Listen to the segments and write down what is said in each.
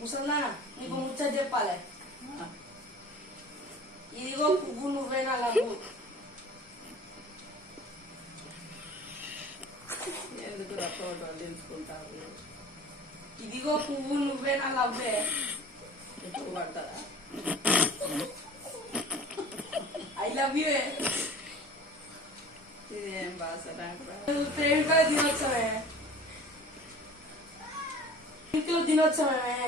ముసల్నా నీకు ముచ్చట చెప్పాలి. ఇదిగో పువ్వు నువ్వే నా లవ్వు. ఎందుకు రక్తం తెలుసుకుంటావు? ఇదిగో పువ్వు నువ్వే నా లవ్వే. ఎక్కువ పడతారా? I love you. ఇదేం భాష నాకు ప్రేమికుల దినోత్సవమే. ప్రేమికుల దినోత్సవమే.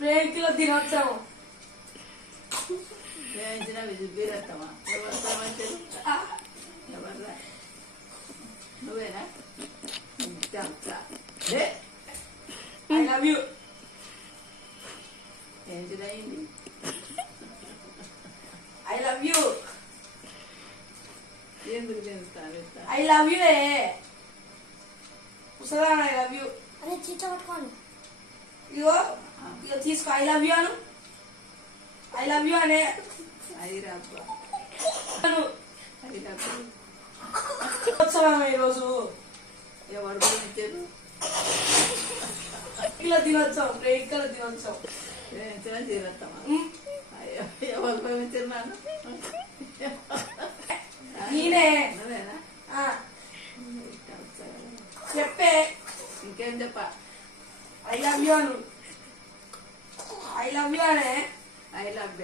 ప్రేమికుల దినోత్సవం. ప్రేమించిన విజుబీరత్తమా? ఎవరు ప్రేమించారు? ఎవర్రా? నువ్వేనా? I love you. ఏంటిదయింది? I love you. ఎందుకు తెలుస్తారు? I love you. ముసలా ఐ లవ్ యూ. అదే చీట పట్టుకోండి. ఇగో ఇగో తీసుకో. ఐ లవ్ యూ అను. ఐ లవ్ యూ అనే దినోత్సవం ఈరోజు. ఎవరు ప్రేమించారు? ప్రేమికుల దినోత్సవం. ప్రేమికుల దినోత్సవం. ప్రేమించిన తీరత్తమా? ఎవరు ప్రేమించారు? నాన్న నేనే. నువ్వేనా? చెప్పే. ఇంకేం చెప్పా? ఐ లవ్ యూ అను. ఐ లవ్ యూ అనే. I love